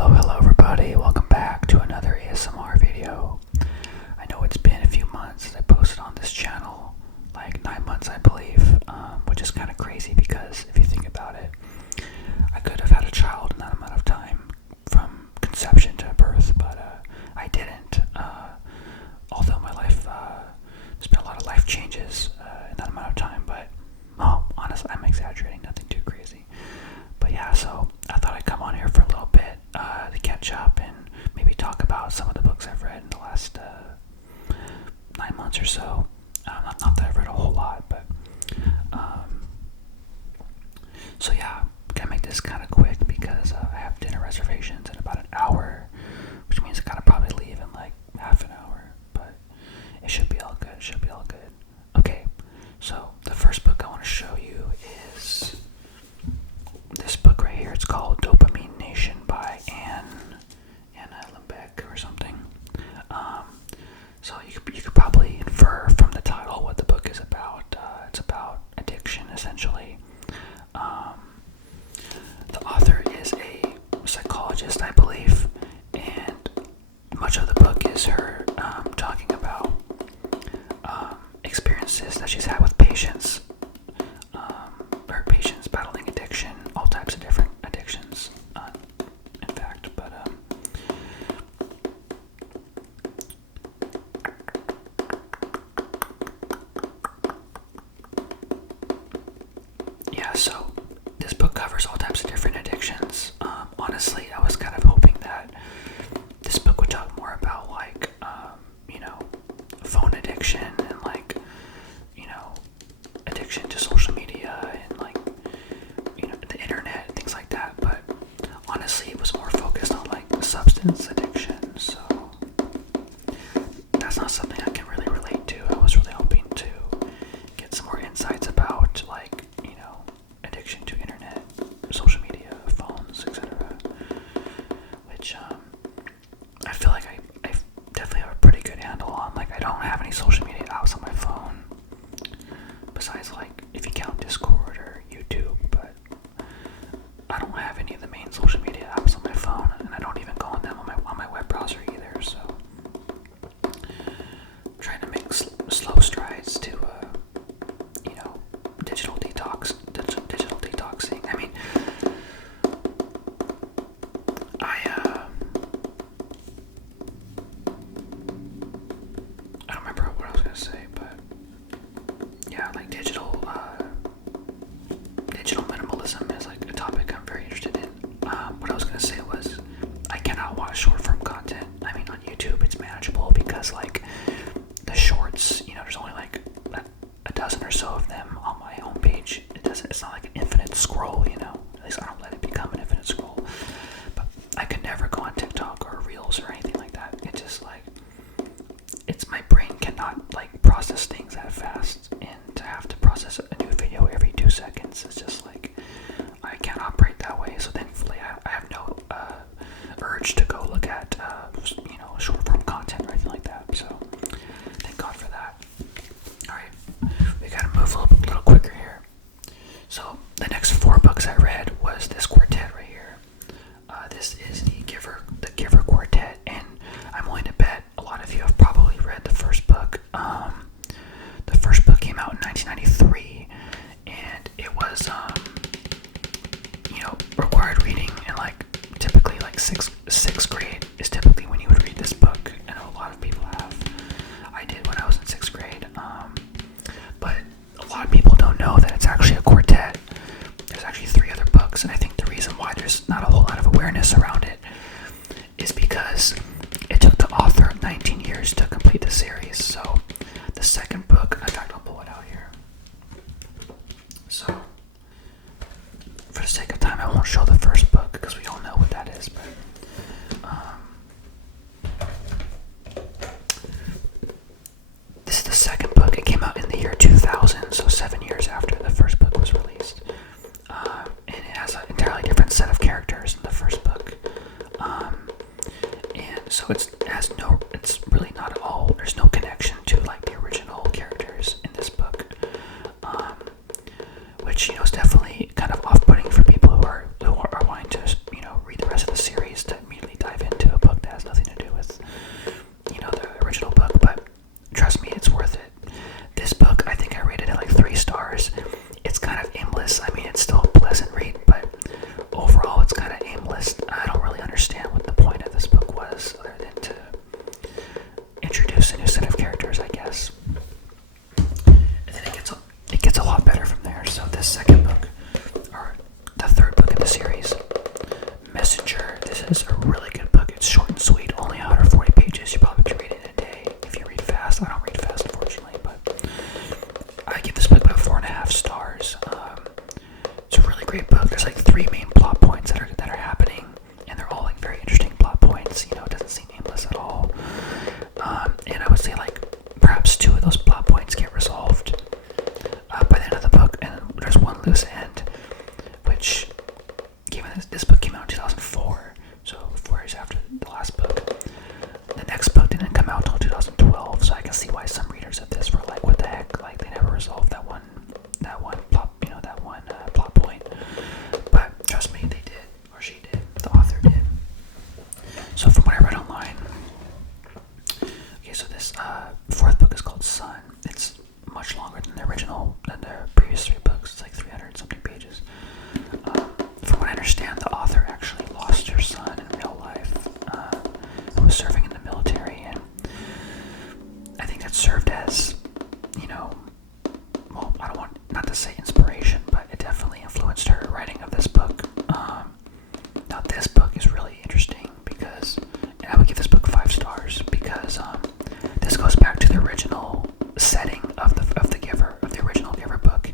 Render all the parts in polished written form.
Hello everybody, welcome back to another ASMR video. I know it's been a few months since I posted on this channel, like 9 months I believe, which is kind of crazy because if you think about it, I could have had a child in that amount of time from conception to birth, but I didn't, although my life, there's been a lot of life changes in that amount of time, but honestly I'm exaggerating, nothing too crazy. But yeah, so I thought I'd come on here for a little bit to catch up and maybe talk about some of the books I've read in the last 9 months or so. Not that I've read a whole lot, but so yeah, gonna make this kind of quick because I have dinner reservations in about an hour, which means I gotta probably leave in like half an hour, but it should be all good. Okay, so the first book I want to show you is this book right here. It's called Dopamine Nation by Anna Lembeck or something. So you could probably infer from the title what the book is about. It's about addiction, essentially. The author is a psychologist, I believe, and much of the book is her talking about experiences that she's had with patients. Her patients battling addiction, all types of different addictions, in fact, but yeah, so this book covers all types of different addictions. Honestly, I was kind of hoping that this book would talk more about like, phone addiction and like, addiction to social media and like, the internet and things like that, but honestly it was more focused on like substance addiction, so that's not something I can really relate to. I was really hoping to get some more insights about like, addiction to internet, social media, phones, etc., which I feel like I definitely have a pretty good handle on. Like, I don't have any social media apps on my phone besides like if you count Discord or YouTube, but I don't have any of the main social media apps on my phone, and I don't even go on them on my web browser either. So I'm trying to make slow strides to digital detoxing. I mean, I don't remember what I was gonna say, but yeah, like digital minimalism is like a topic I'm very interested in. What I was gonna say was I cannot watch short form content. I mean, on YouTube it's manageable because like the shorts, there's only like a dozen or so of them on my homepage. It's not like an infinite scroll, At least I don't let it become an infinite scroll. But I could never go on TikTok or Reels or anything like that. It just like my brain cannot like process things that fast, and to have to process a new video every 2 seconds is just like I can't operate that way. So thankfully I have no urge to go look at short form content or anything like that. So thank God for that. Alright, we gotta move a little quicker here. So the next 4 books I read was this quartet right here. This is the Giver Quartet, and I'm willing to bet a lot of you have probably read the first book. The first book came out in 1993, and it was required reading, and like typically like sixth grade is typically when you would read this book. I know a lot of people have. I did when I was in 6th grade, but a lot of people don't know that it's actually a quartet. There's actually 3 other books, and I think the reason why there's not a whole lot of awareness around it is because it took the author 19 years to complete the series. So the second book, in fact I'll pull it out here. So for the sake of time I won't show the first book because we all know what that is, but this is the second book. It came out in the year 2000, so 7 years after the first book was released. And it has an entirely different set of characters in the first book. And so it's really not at all, there's no connection to like the original characters in this book. Which, is definitely kind of off-putting for people who are wanting to, read the rest of the series to, is a really good book. It's short and sweet, only 140 pages. You probably could read it in a day if you read fast. I don't read fast, unfortunately, but I give this book about 4.5 stars. It's a really great book. There's like 3 main plot points that are happening, and they're all like very interesting plot points. You know, it doesn't seem aimless at all. And I would say like perhaps 2 of those plot points get resolved by the end of the book, and there's one loose end, which, given this book came out in 2004, so 4 years after the last book. The next book didn't come out until 2012, so I can see why some readers of this were like, "What the heck? Like they never resolved that one plot, plot point." But trust me, they did, or she did, the author did. So from what I read online, okay, so this 4th book is called Sun. It's much longer than the previous 3 books. It's like 300 something pages. From what I understand, the author actually lost her son in real life, who was serving in the military, and I think that served as, well, I don't want not to say inspiration, but it definitely influenced her writing of this book. Now this book is really interesting because, and I would give this book 5 stars because this goes back to the original setting of the original Giver book,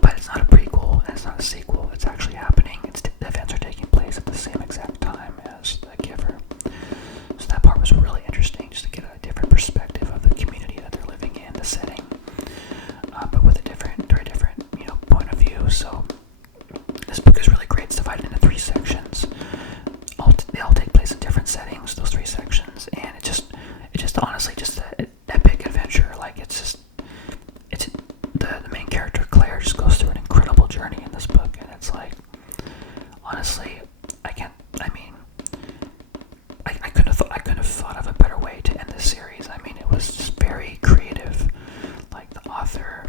but it's not a prequel and it's not a sequel. It's actually happening. The events are taking place at the same exact time as the Giver. So that part was really interesting, just to get a different perspective of the community that they're living in, the setting, but with a very different, point of view. So this book is really great. It's divided into 3 sections. They all take place in different settings, those 3 sections, and it's just honestly just an epic adventure. Like it's the main character Claire just goes through an incredible journey in this book, and it's like, honestly, I couldn't have thought of a better way to end this series. I mean, it was just very creative. Like the author,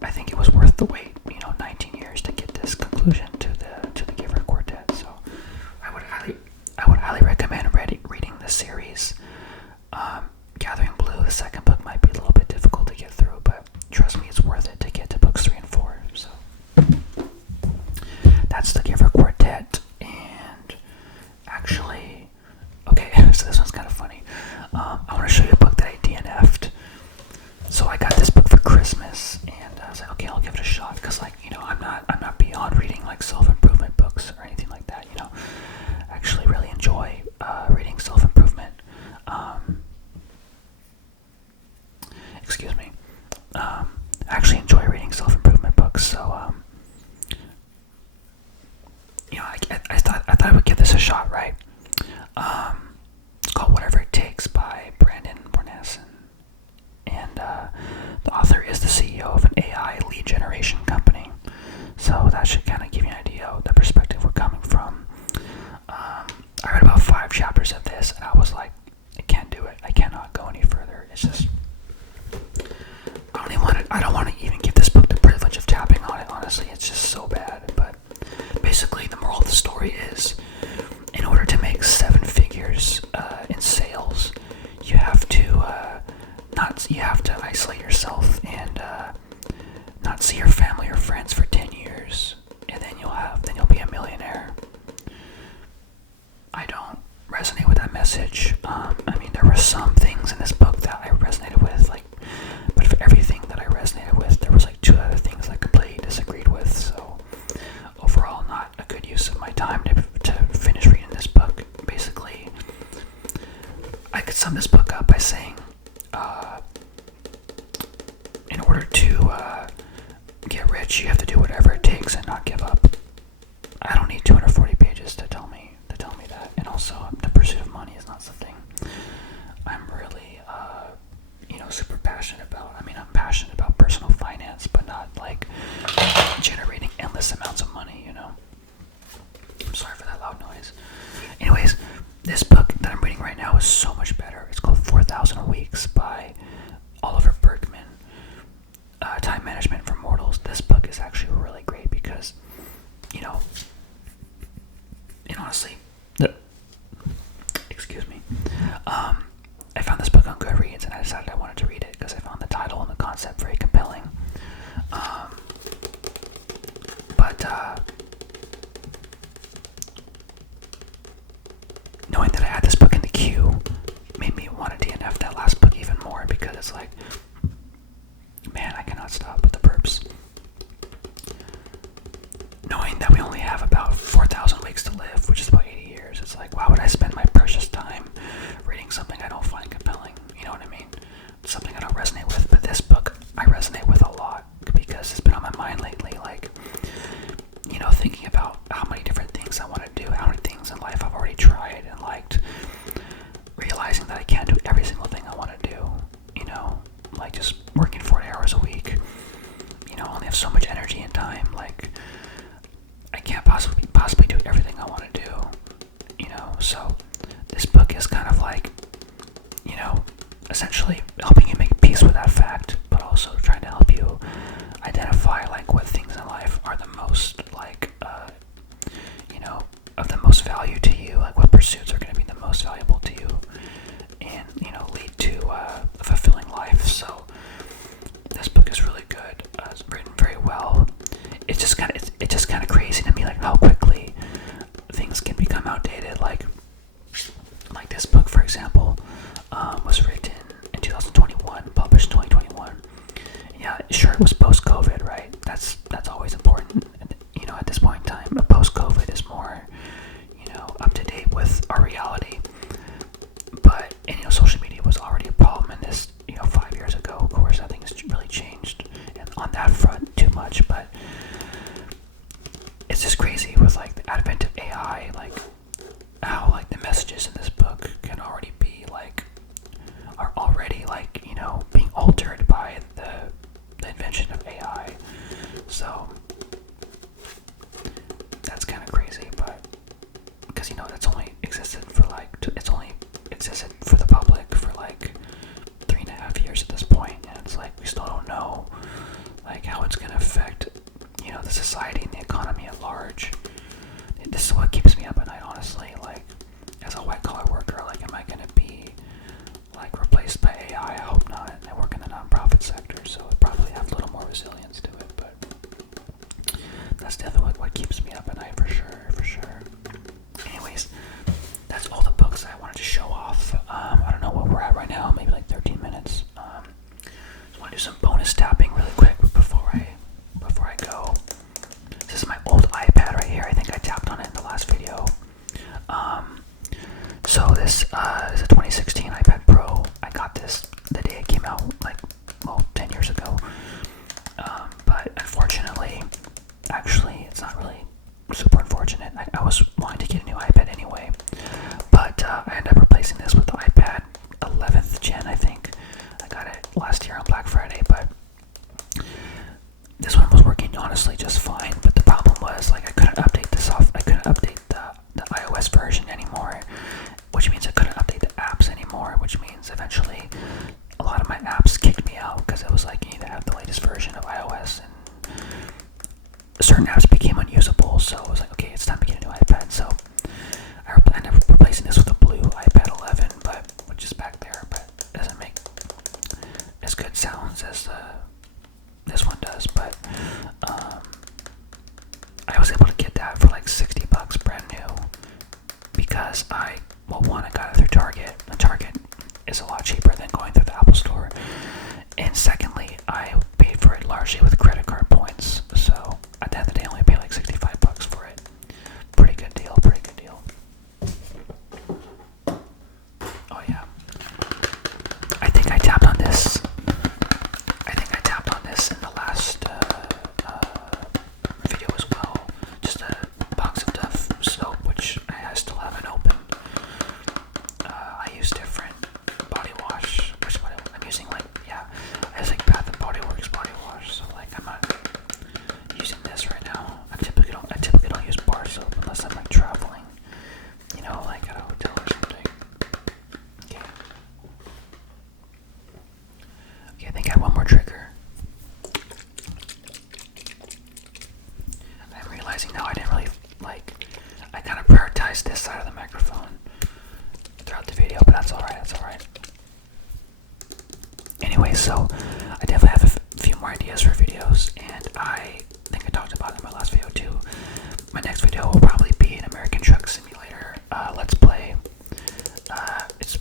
I think it was worth the wait. 19 years to get this conclusion to the Giver Quartet. So I would highly recommend reading this series. Gathering Blue, the 2nd book, might be a little bit difficult to get through, but trust me, it's worth it to get to books 3 and 4. So that's the Giver Quartet. And actually, okay, so this one's kind of funny. I want to show you a book that I DNF'd. So I got this book for Christmas, and I was like, okay, I'll give it a shot, because I'm not beyond reading like self-improvement books or anything like that. I actually really enjoy reading self-improvement. Excuse me. I actually enjoy reading self-improvement books, so I thought I would give this a shot, right? It's called Whatever It Takes by Brandon Bornason, and the author is the CEO of an AI lead generation company. So that should kind of give you an idea of the perspective we're coming from. I read about 5 chapters of this, and I was like, I can't do it. I cannot go any further. It's just, I don't want to even give this book the privilege of tapping on it, honestly. It's just so bad. But basically, the moral of the story is, in order to make 7 figures in sales, you have to isolate yourself and not see your family or friends for 10 years, and then you'll be a millionaire. I don't resonate with that message. There were some things in this book that I resonated with, but for everything that I resonated with, there was 2 other things I completely disagreed with. So overall, not a good use of my time to finish reading this book. Basically, I could sum this book up by saying, in order to get rich, you have to do whatever it takes and not give up. I don't need 240 pages to tell me that. And also, the pursuit of money is not something I'm really super passionate about. I'm passionate about personal finance, but not generating endless amounts of money. I'm sorry for that loud noise. Anyways, this book that I'm reading right now is so much better. It's called 4,000 Weeks by Oliver Berkman. Time Management for Mortals. This book is actually really great because, and honestly, excuse me, I found this book on Goodreads, and I decided I wanted to read it because I found the title and the concept very compelling. But because it's like, man, I cannot stop with the burps. Knowing that we only have about 4,000 weeks to live, which is about 80 years, it's like, why would I spend my precious time reading something I don't find compelling? You know what I mean? Something I don't resonate with. But this book I resonate with a lot because it's been on my mind lately. Like, you know, thinking about how many different things I want to do, how many things in life I've already tried and liked, realizing that I can't do every single thing I want to do. You know, like just working 40 hours a week. You know, I only have so much energy and time. Like, I can't possibly do everything I want to do, you know. So this book is kind of like, you know, essentially helping you make peace with that fact, but also trying to help you identify like what things in life are the most like, you know, of the most value to you, like what pursuits are going to be the most valuable to you, and you know, lead to a fulfilling life. So this book is really good. It's written very well. It's just kind of crazy to me, like how quickly things can become outdated. Like this book, for example, was written in 2021, published 2021. Yeah, sure, it was post-COVID, right? That's always important, you know, at this point in time. But post-COVID is more, you know, up to date with our reality. But and you know, social media was already a problem in this, you know, 5 years ago. Of course, nothing has really changed, and on that front, too much, but. It's just crazy with like the advent of AI, like how like the messages in this book can already be like, are already like, you know, being altered by the invention of AI. So that's kind of crazy, but because you know that's only existed for like it's only existed for the public for like 3.5 years at this point, and it's like we still don't know like how it's gonna affect, you know, the society and the economy at large. This is what keeps me up at night, honestly. Like, as a white-collar worker, like, am I going to be, like, replaced by AI? I hope not. I work in the nonprofit sector, so it probably have a little more resilience to it, but that's definitely what keeps me up at night, for sure. Anyways, that's all the books I wanted to show off. I don't know what we're at right now, maybe like 13 minutes. Just want to do some bonus tapping really quick before I go. This is my old iPad right here. I think I tapped on it in the last video. So this is a 2016 iPad Pro. I got this the day it came out, like, well, 10 years ago. But unfortunately, actually, it's not really super unfortunate. I was wanting to get a new iPad anyway, but I ended up replacing this with the iPad 11th gen, I think. I got it last year on Black Friday, but this one was working honestly just fine, but the problem was like I couldn't update the iOS version anymore, which means I couldn't update the apps anymore, which means eventually a lot of my apps kicked me out because it was like you need to have the latest version of iOS, and certain apps became unusable. So I was like, okay, it's time to get a new iPad. So I ended up replacing this with a blue iPad 11, which is back there, but it doesn't make as good sounds as this one does, but I was able to get that for like $60 brand new because I got it through Target. And Target is a lot cheaper than going through the Apple Store, and secondly, I paid for it largely with credit card points. So at the end of the day, I only paid like $65 for it. Pretty good deal. Oh yeah, I think I tapped on this in the last video as well. Just a box of Dove soap, which I still haven't opened. I use different body wash. Which one I'm using? Like, yeah, I use like Bath and Body Works body wash. So like, I'm not using this right now. I typically don't use bar soap unless I'm like traveling. You know, like at a hotel or something. Okay. I think I have one more trigger. I'm realizing now I didn't really, I kind of prioritized this side of the microphone throughout the video, but that's alright. Anyway, so I definitely have a few more ideas for videos, and I think I talked about it in my last video too. My next video will probably be an American Truck Simulator Let's Play. It's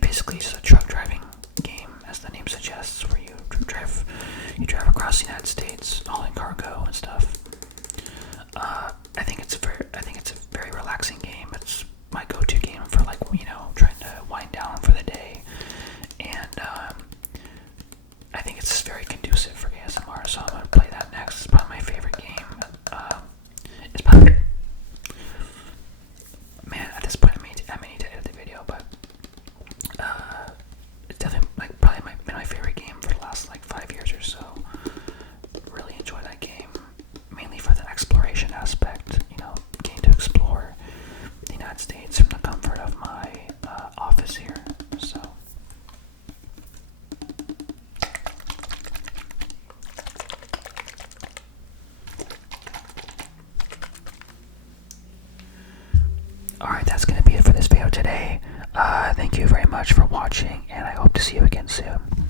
basically just a truck driving game, as the name video today. Thank you very much for watching, and I hope to see you again soon.